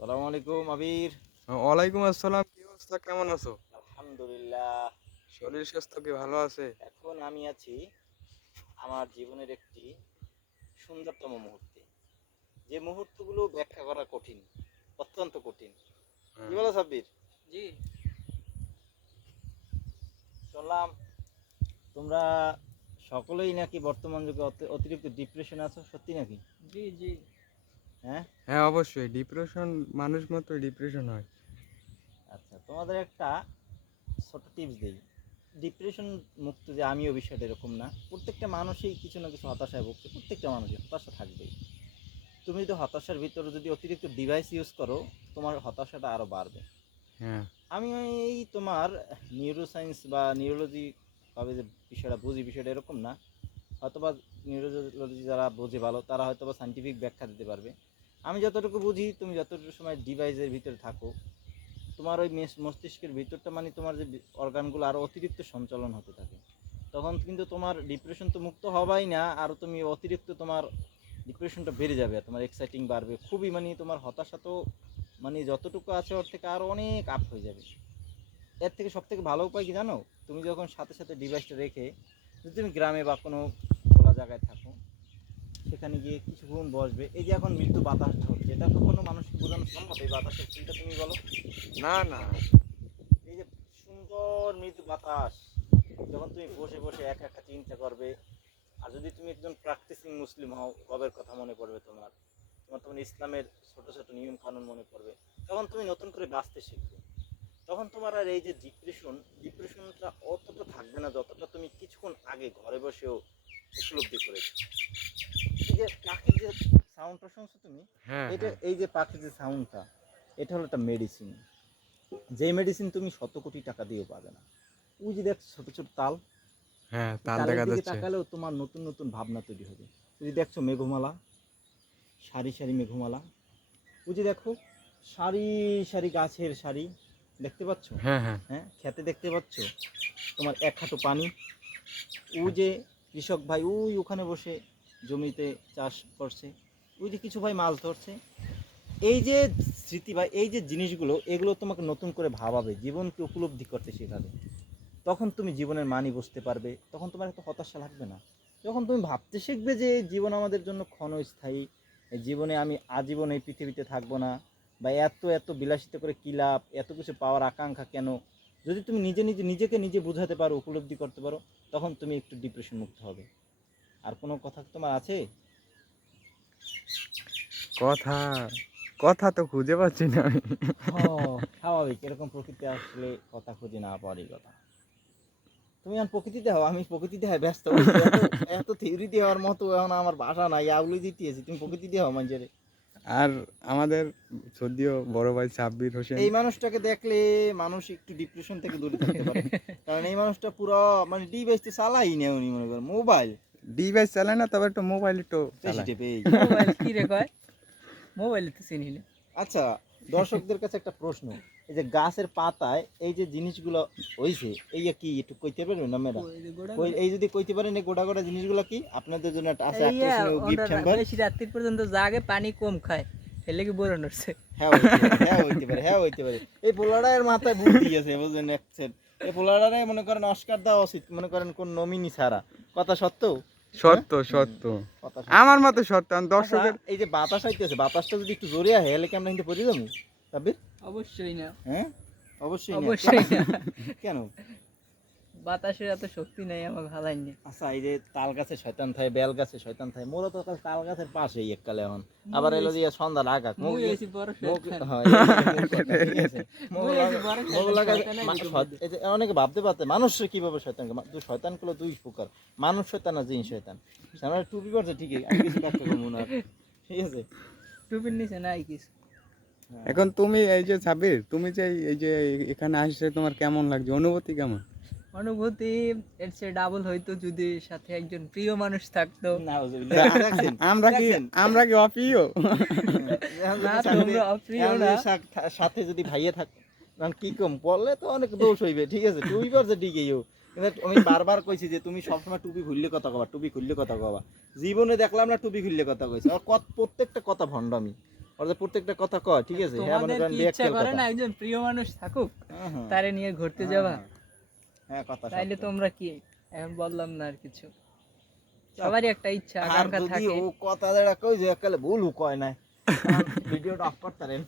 সালামু আলাইকুম আবির। ওয়ালাইকুম আসসালাম। কি অবস্থা, কেমন আছো? আলহামদুলিল্লাহ। শরীর স্বাস্থ্য কি ভালো আছে? এখন আমি আছি আমার জীবনের একটি সুন্দরতম মুহূর্তে, যে মুহূর্তগুলো ব্যাখ্যা করা কঠিন, অত্যন্ত কঠিন। কি হ্যাঁ। বলো সাব্বির? জি শুনলাম তোমরা সকলেই নাকি বর্তমান যুগে অতিরিক্ত ডিপ্রেশন আছো, সত্যি নাকি? জি জি হ্যাঁ। হ্যাঁ, অবশ্যই ডিপ্রেশন, মানুষ মাত্র ডিপ্রেশন হয়। আচ্ছা, তোমাদের একটা ছোট টিপস দিই। ডিপ্রেশন মুক্ত যে আমিও, বিষয়টা এরকম না। প্রত্যেকটা মানুষই কিছু না কিছু হতাশায় ভুগছে, প্রত্যেকটা মানুষই হতাশা থাকবেই। তুমি যদি হতাশার ভিতরে যদি অতিরিক্ত ডিভাইস ইউজ করো, তোমার হতাশাটা আরও বাড়বে। হ্যাঁ। আমি এই তোমার নিউরো সায়েন্স বা নিউরোলজি ভাবে যে বিষয়টা বুঝি, বিষয়টা এরকম না। হয়তোবা নিউরোলজি যারা বোঝে ভালো, তারা হয়তোবা সাইন্টিফিক ব্যাখ্যা দিতে পারবে। আমি যতটুকু বুঝি, তুমি যতটুকু সময় ডিভাইসের ভিতরে থাকো, তোমার ওই মস্তিষ্কের ভিতরটা, মানে তোমার যে অর্গানগুলো আরও অতিরিক্ত সঞ্চালন হতে থাকে। তখন কিন্তু তোমার ডিপ্রেশন তো মুক্ত হবাই না, আর তুমি অতিরিক্ত তোমার ডিপ্রেশনটা বেড়ে যাবে, তোমার এক্সাইটিং বাড়বে খুবই, মানে তোমার হতাশা তো মানে যতটুকু আছে ওর থেকে আরও অনেক আপ হয়ে যাবে। এর থেকে সব থেকে ভালো উপায় কি জানো? তুমি যখন সাথে সাথে ডিভাইসটা রেখে, যদি তুমি গ্রামে বা কোনো খোলা জায়গায় থাকো, সেখানে গিয়ে কিছুক্ষণ বসবে। এই যে এখন মৃত্যু বাতাসটা হচ্ছে, এটা তো কোনো মানুষকে বোঝানো সম্ভব? এই বাতাসের চিন্তা তুমি বলো। না না। এই যে সুন্দর মৃদু বাতাস, যখন তুমি বসে বসে একা একা চিন্তা করবে, আর যদি তুমি একজন প্র্যাকটিসিং মুসলিম হও, রবের কথা মনে পড়বে তোমার, তোমার তখন ইসলামের ছোট ছোট নিয়ম কানুন মনে পড়বে, তখন তুমি নতুন করে বাঁচতে শিখবে। তখন তোমার আর এই যে ডিপ্রেশনটা অতটা থাকবে না, যতটা তুমি কিছুক্ষণ আগে ঘরে বসেও উপলব্ধি করেছো। এই যে পাখির যে সাউন্ডটা শুনছো তুমি, হ্যাঁ এটা হ্যাঁ। এই যে পাখির যে সাউন্ডটা, এটা হলো একটা মেডিসিন। যে মেডিসিন তুমি শত কোটি টাকা দিয়েও পাবে না। ওই যে দেখ ছোট ছোট তাল, হ্যাঁ, এই তাল তালের দেখা দিকে যাচ্ছে। তাকালেও তোমার নতুন নতুন ভাবনা তৈরি হবে। যদি দেখছো মেঘমালা, সারি সারি মেঘমালা, ওই যে দেখো সারি সারি গাছের সারি, দেখতে পাচ্ছ? হ্যাঁ হ্যাঁ। হ্যাঁ, খেতে দেখতে পাচ্ছ তোমার এক হাঁটু পানি। ওই যে কৃষক ভাই ওই ওখানে বসে জমিতে চাষ করছে, ওই যে কিছু ভাই মাছ ধরছে। এই যে স্মৃতি বা এই যে জিনিসগুলো, এগুলো তোমাকে নতুন করে ভাবাবে, জীবনকে উপলব্ধি করতে শেখাবে। তখন তুমি জীবনের মানি বুঝতে পারবে, তখন তোমার এত হতাশা লাগবে না। যখন তুমি ভাবতে শিখবে যে জীবন আমাদের জন্য ক্ষণস্থায়ী, এই জীবনে আমি আজীবন এই পৃথিবীতে থাকবো না, বা এত এত বিলাসিতা করে কী লাভ, এত কিছু পাওয়ার আকাঙ্ক্ষা কেন, যদি তুমি নিজেকে নিজে বোঝাতে পারো, উপলব্ধি করতে পারো, তখন তুমি একটু ডিপ্রেশন মুক্ত হবে। আর কোনো কথা তোমার আছে? কথা কথা তো খুঁজে পাচ্ছি না আমি। স্বাভাবিক, এরকম প্রকৃতি আসলে কথা খুঁজে না পাওয়ারই কথা। তুমি এখন প্রকৃতিতে হও, আমি প্রকৃতিতে হয় ব্যস্ত ওই যে এত এত থিওরি দেওয়ার মতো এখন আমার ভাষা নাই, আউলি দিতেছি, তুমি প্রকৃতিতে হও মানুষের। আর আমাদের যদিও বড় ভাই সাব্বির হোসেন, এই মানুষটাকে দেখলে মানুষ একটু ডিপ্রেশন থেকে দূরে থাকতে পারে, কারণ এই মানুষটা পুরো মানে ডিভাইসটা চালাই না, উনি মনে করেন মোবাইল ডিভাইস চালায় না, তবে একটু মোবাইল একটু বেশি চালায়। টেপে এই। মোবাইল কি রে কয়? মোবাইল তো চিনি না। আচ্ছা, দর্শকদের কাছে একটা প্রশ্ন, এই যে গাছের পাতায় এই যে জিনিসগুলো হইছে, এই যে কি একটু কইতে পারবেন না ম্যাডাম? ওই যে গোড়া কই, গোড়া। এই যদি কইতে পারেন এই গোটা গোটা জিনিসগুলো কি, আপনাদের জন্য একটা আছে এই আকর্ষণীয় গিফট ওনারা হ্যাম্পার। বেশি রাত্রি পর্যন্ত জাগে, পানি কম খায়, হেলে কি বড় নড়ছে। হ্যাঁ হইতে পারে, হ্যাঁ হইতে পারে, হ্যাঁ হইতে পারে। এই পোলাডার মাথায় বুদ্ধি আছে, বুঝলেন? একছেন এই পোলাডারে মনে করেন অস্কার দেওয়া উচিত, মনে করেন কোন নমিনি ছাড়া। কথা সত্য? হ্যাঁ? সত্য সত্য। কথা সত্য। আমার মতে সত্য, আমি আচ্ছা, দর্শকের। এই যে বাতাস আইতেছে, বাতাসটা যদি একটু জোরে আহে, এলে কি আমরা কিন্তু পড়ে যাবো সাব্বির? অবশ্যই না, হ্যাঁ, অবশ্যই না। অবশ্যই না। কেন? বাতাসের এত শক্তি নাই আমার ভালাই নেই। আচ্ছা, এই যে তাল গাছে শয়তান থাকে, বেল গাছে শয়তান থাকে, মোরা তো তাল গাছের পাশেই এককালে এখন। আবার এলো দিয়ে সন্ধ্যা লাগাক মুখ মুই হইছি বড় শয়তান। হয়, এই যে মূল কথা, ঠিক আছে? মুই হইছি বড় মোগ শয়তান, লাগা শয়তানের ভিতর মধ্যে। এই যে অনেকে ভাবতে পারতে মানুষ কিভাবে শয়তান, দুই শয়তান গুলো দুই প্রকার, মানুষ শয়তান আর জিন শয়তান। আমার টুপি পড়ছে ঠিকই, আমি কিছু ব্যাখ্যা করবো না আর, ঠিক আছে? টুপির নিচে নাই কিছু। হ্যাঁ। এখন তুমি এই যে সাব্বির, তুমি যে এই যে এখানে আসছে, তোমার কেমন লাগছে, অনুভূতি কেমন? অনুভূতি এর চেয়ে ডাবল হইতো যদি সাথে একজন প্রিয় মানুষ থাকতো। নাউজুবিল্লাহ, তা দেখছেন? আমরা কি দেখছেন? আমরা কি অপ্রিয়? এখন না, যদি সাথে, তোমরা অপ্রিয় এখন না। যদি সাথে যদি ভাইয়া থাক, কারণ কি কম পড়লে তো অনেক দোষ হইবে, ঠিক আছে? টুপি পরছে ঠিকই ও, কিন্তু আমি বারবার কইছি যে তুমি সবসময় টুপি খুললে কথা কবা, টুপি খুললে কথা কবা। জীবনে দেখলাম না টুপি খুললে কথা কইছে, আর প্রত্যেকটা কথা ভণ্ডামি। ওর যে প্রত্যেকটা কথা কয় ঠিক আছে হ্যাঁ মনে তোমাদের করেন কি রিয়েক্ট ইচ্ছা করে না একজন প্রিয় মানুষ থাকুক তারে নিয়ে ঘুরতে যাবা? হ্যাঁ কথা তাইলে সত্য। তোমরা কি এখন বললাম না আর কিছু, সবারই একটা ইচ্ছা আর আকাঙ্ক্ষা যদি থাকে। ও কথা যেটা কই যে একালে ভুল কয় না ভিডিওটা অফ করতারেন